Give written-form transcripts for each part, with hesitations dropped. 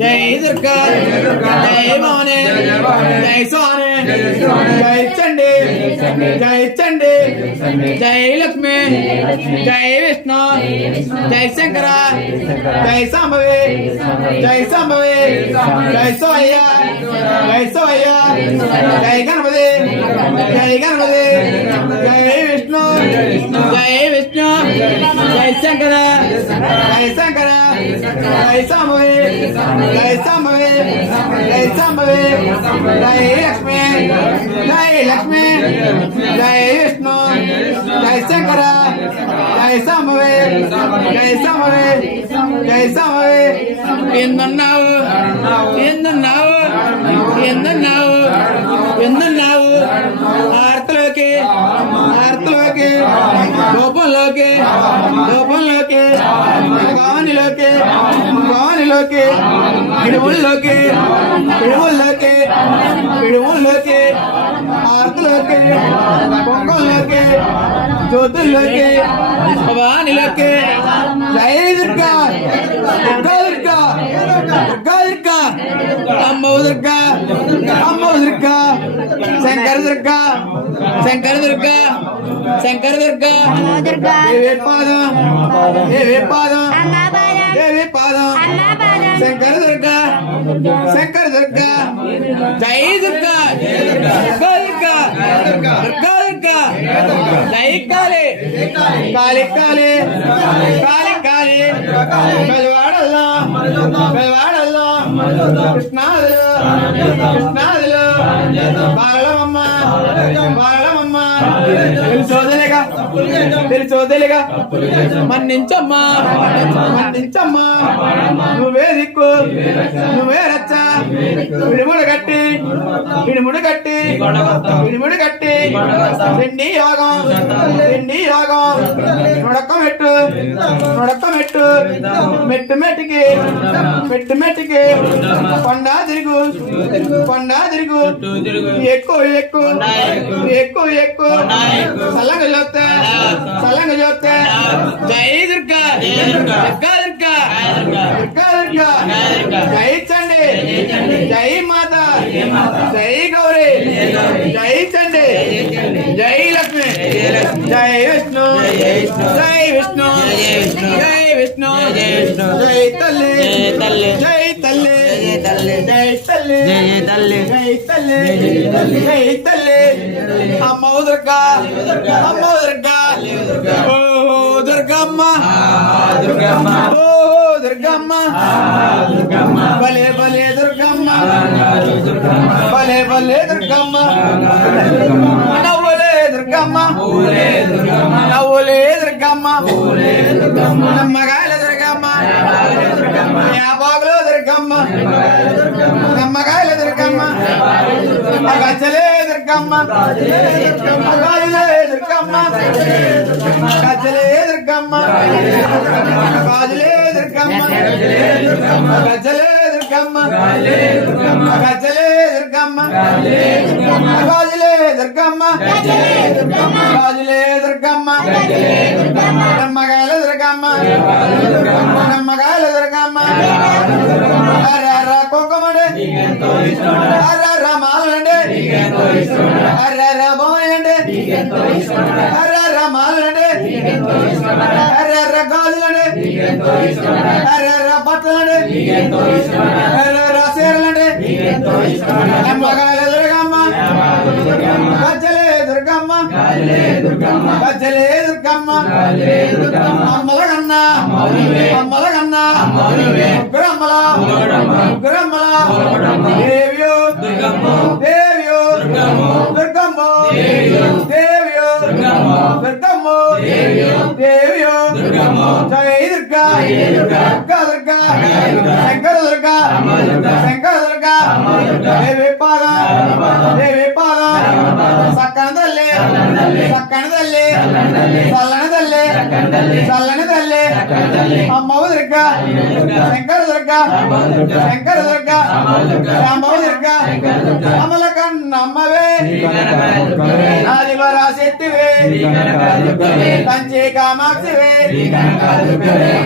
जय दुर्गा जय भवानी जय सोने जय चंडी जय चंडी जय लक्ष्मी जय विष्णु जय शंकर जय सांबवे जय सांबवे जय सोया जय सोया जय गणपति जय गणपति जय विष्णु जय विष्णु जय शंकर जय शंकर जय सांबवे जय सांबवे जय सांबवे जय लक्ष्मी जय लक्ष्मी जय विष्णु जय शंकर जय सांबवे जय सांबवे जय सांबवे ఎన్నున్నావు ఎన్నున్నావు ఎన్నున్నావు ఎన్నున్నావు ఆర్తలోకి ఆర్తలోకి లోపంలోకి లోపంలోకి గానిలోకి గానిలోకి పిడుముల్లోకి పిడుముల్లోకి పిడుముల్లోకి ఆర్తలోకి పొంగల్లోకి జ్యోతుల్లోకి భవానిలోకి జై దుర్గా దుర్గా దుర్గా దుర్గా దుర్గా అమ్మ దుర్గా అమ్మ దుర్గా శంకర దుర్గా శంకర దుర్గా శంకర దుర్గా దేవి పాదం దేవి పాదం దేవి పాదం శంకర దుర్గా శంకర దుర్గా జై దుర్గా దుర్గా దుర్గా దుర్గా దుర్గా జై కాళీ కాళీ కాళీ కాళీ కాళీ బెజవాడల్లో బెజవాడల్లో కృష్ణాదులు కృష్ణాదులు బాలమ్మ బాలమ్మ తెలుసోదలేగా తెలుసోదలేగా మన్నించమ్మా మన్నించమ్మా నువ్వే దిక్కు నువ్వే రచ్చ విడిముడు కట్టి విడిముడు కట్టి విడిముడు కట్టి తిండి యోగం తిండి యోగం నొడక్క మెట్టు నొడక్క మెట్టు మెట్టు మెట్టుకి మెట్టు మెట్టుకి కొండా తిరుగు కొండా తిరుగు ఎక్కువ ఎక్కువ ఎక్కువ ఎక్కువ సలంగ చూస్తే సలంగ చూస్తే జై దుర్గా దుర్గా దుర్గా దుర్గా దుర్గా జై చండి జై మాత జై గౌరీ జై చండి జై లక్ష్మి జై విష్ణు జై విష్ణు జై విష్ణు జై తల్లి జై తల్లి జై తల్లి జై తల్లి జై తల్లి జై తల్లి అమ్మ దుర్గా అమ్మ దుర్గా ఓ దుర్గమ్మ దుర్గమ్మ ఓ దుర్గమ్మ భలే భలే దుర్గమ్మ భలే భలే దుర్గమ్మ నవ్వులే దుర్గమ్మ నవ్వులే దుర్గమ్మ నమ్మగాయల దుర్గమ్మ యాబాగులో దుర్గమ్మ నమ్మగాయల దుర్గమ్మ గచ్చలే దుర్గమ్మ గాజులే దుర్గమ్మ గచ్చలే దుర్గమ్మ గాజులే దుర్గమ్మ గచ్చలే దుర్గమ్మ గచ్చలే దుర్గమ్మ గాజులే దుర్గమ్మ గాజులే దుర్గమ్మ నమ్మగాయల దుర్గమ్మ నమ్మగాయల దుర్గమ్మ కుంకుమడే అర్ర మాలండే అర్ర బోయండే అర్ర మాలండే అర్ర గాజులండే అర్ర బట్టలండే అర్ర సీరలండే నమ్మగాయల దుర్గమ్మ గజ్జలే దుర్గమ్మ గజ్జలే దుర్గమ్మ అమ్మల కన్నా అమ్మల కన్నా ముగ్గురమ్మల ముగ్గురమ్మల దేవ్యో దేవ్యో దుర్గమ్మో దేవ్యో దుర్గమ్మో దేవ్యో జై దుర్గా దుర్గా దుర్గా శంకర దుర్గా శంకర దుర్గా దేవి పాద దేవి పాద సక్కన తల్లి సక్కన తల్లి చల్లని తల్లి చల్లని తల్లి అమ్మవు దుర్గ శంకర దుర్గ శంకర దుర్గ శాంభవ దుర్గ అమల కన్నమ్మవే ఆదివరా శక్తివే కంచి కామాక్షివే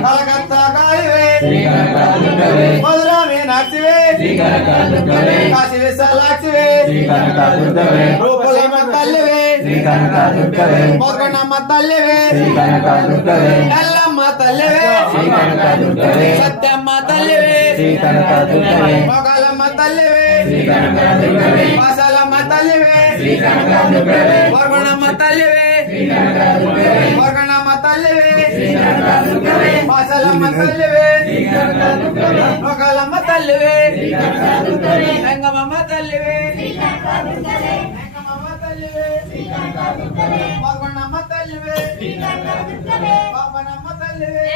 కలకత్తా కాళివే మధురా మీనాక్షివే కాశీ విశాలాక్షివే రూపలమ్మ తల్లివే మొదకనమ్మ తల్లివే ఎల్లమ్మ తల్లివే సత్యమ్మ తల్లివే మొగలమ్మ తల్లివే వాసలమ్మ తల్లివే వర్గణమ్మ తల్లివే వర్గణమ్మ తల్లివే వాసలమ్మ తల్లివే మొగలమ్మ తల్లివే రంగమమ్మ తల్లివే రంగమమ్మ తల్లివే వర్గణమ్మ తల్లివే పాపనమ్మ తల్లివే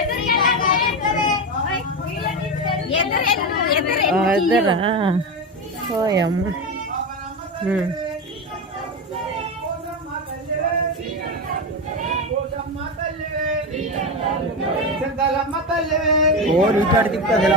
ఇద్దరా ఓయమ్మ ఓ రీచార్జ్ తిప్పుతుంది